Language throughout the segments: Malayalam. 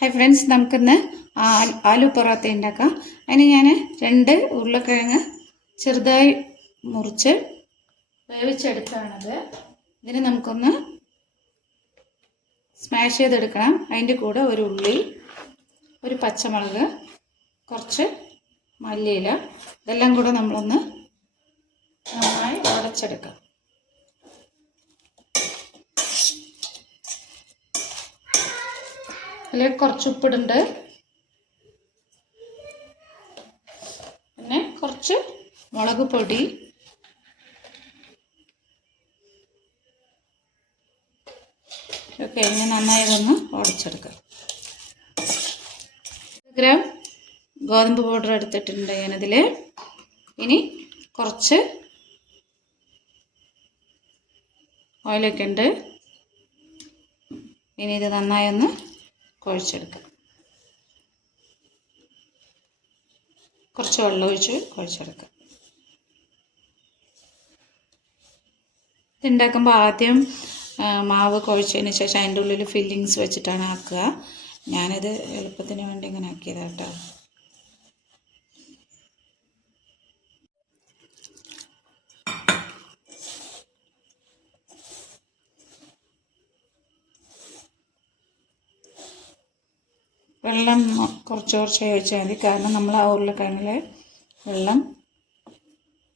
ഹായ് ഫ്രണ്ട്സ്, നമുക്കിന്ന് ആലു പൊറോട്ട ഉണ്ടാക്കാം. അതിന് ഞാൻ 2 ഉരുളക്കിഴങ്ങ് ചെറുതായി മുറിച്ച് വേവിച്ചെടുത്താണത്. ഇതിന് നമുക്കൊന്ന് സ്മാഷ് ചെയ്തെടുക്കണം. അതിൻ്റെ കൂടെ ഒരു ഉള്ളി, ഒരു പച്ചമുളക്, കുറച്ച് മല്ലിയില, ഇതെല്ലാം കൂടെ നമ്മളൊന്ന് നന്നായി ഉടച്ചെടുക്കാം. അതിൽ കുറച്ച് ഉപ്പിടുണ്ട്, പിന്നെ കുറച്ച് മുളക് പൊടി, ഒക്കെ ഇനി നന്നായി ഇതൊന്ന് ഉടച്ചെടുക്കാം. 1 ഗ്രാം ഗോതമ്പ് പൗഡർ എടുത്തിട്ടുണ്ട് ഞാനതിൽ. ഇനി കുറച്ച് ഓയിലൊക്കെ ഉണ്ട്. ഇനി ഇത് നന്നായി ഒന്ന് കുഴച്ചെടുക്കാം. കുറച്ച് വെള്ളം ഒഴിച്ച് കുഴച്ചെടുക്കാം. ഇതുണ്ടാക്കുമ്പോൾ ആദ്യം മാവ് കുഴച്ചതിന് ശേഷം അതിൻ്റെ ഉള്ളിൽ ഫില്ലിങ്സ് വെച്ചിട്ടാണ് ആക്കുക. ഞാനിത് എളുപ്പത്തിന് വേണ്ടി ഇങ്ങനെ ആക്കിയതാണ് കേട്ടോ. വെള്ളം കുറച്ച് ഒഴിച്ചാൽ മതി, കാരണം നമ്മൾ ആ ഉരുളക്കിഴങ്ങിൽ വെള്ളം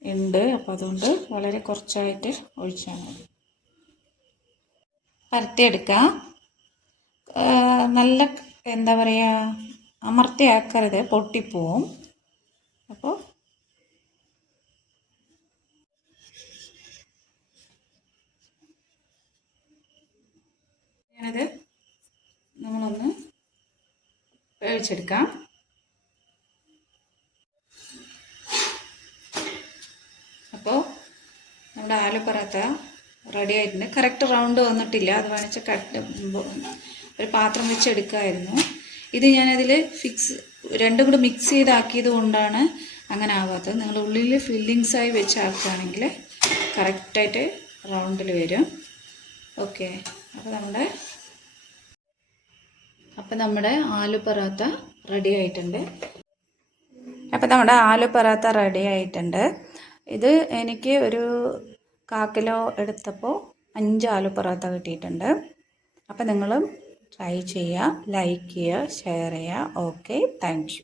ഉണ്ട്. അപ്പോൾ അതുകൊണ്ട് വളരെ കുറച്ചായിട്ട് ഒഴിച്ചാൽ മതി. പരത്തിയെടുക്കാം. നല്ല എന്താ പറയുക, അമർത്തി ആക്കരുത്, പൊട്ടിപ്പോവും. അപ്പോൾ ഞാനത് നമ്മളൊന്ന് വേവിച്ചെടുക്കാം. അപ്പോൾ നമ്മുടെ ആലു പൊറോട്ട റെഡി ആയിട്ടുണ്ട്. കറക്റ്റ് റൗണ്ട് വന്നിട്ടില്ല, അത് വേണിച്ച് ഒരു പാത്രം വെച്ച് എടുക്കാമായിരുന്നു. ഇത് ഞാനതിൽ രണ്ടും കൂടെ മിക്സ് ചെയ്താക്കിയത് കൊണ്ടാണ് അങ്ങനെ ആവാത്തത്. നിങ്ങൾ ഉള്ളിൽ ഫില്ലിങ്സായി വെച്ച് ആക്കുകയാണെങ്കിൽ കറക്റ്റായിട്ട് റൗണ്ടിൽ വരും. ഓക്കെ, അപ്പോൾ നമ്മുടെ ആലു പൊറോട്ട റെഡി ആയിട്ടുണ്ട്. ഇത് എനിക്ക് ഒരു 1/4 കിലോ എടുത്തപ്പോൾ 5 ആലു പൊറോട്ട കിട്ടിയിട്ടുണ്ട്. അപ്പോൾ നിങ്ങളും ട്രൈ ചെയ്യുക, ലൈക്ക് ചെയ്യുക, ഷെയർ ചെയ്യുക. Okay, thank you.